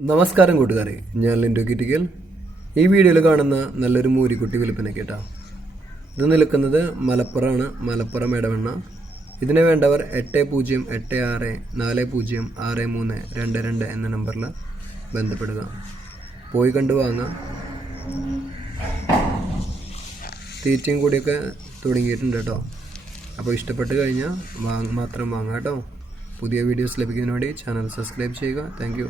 നമസ്കാരം കൂട്ടുകാരെ, ഞാൻ ലിൻഡോ കിറ്റിക്കൽ. ഈ വീഡിയോയിൽ കാണുന്ന നല്ലൊരു മൂരിക്കുട്ടി വിൽപ്പന കേട്ടോ. ഇത് നിൽക്കുന്നത് മലപ്പുറമാണ്, മലപ്പുറം ഇടവണ്ണ. ഇതിന് വേണ്ടവർ 8086406322 എന്ന നമ്പറിൽ ബന്ധപ്പെടുക. പോയി കണ്ടു വാങ്ങാം. തീറ്റയും കൂടിയൊക്കെ തുടങ്ങിയിട്ടുണ്ട് കേട്ടോ. അപ്പോൾ ഇഷ്ടപ്പെട്ട് കഴിഞ്ഞാൽ മാത്രം വാങ്ങാം കേട്ടോ. പുതിയ വീഡിയോസ് ലഭിക്കുന്നതിന് വേണ്ടി ചാനൽ സബ്സ്ക്രൈബ് ചെയ്യുക. താങ്ക്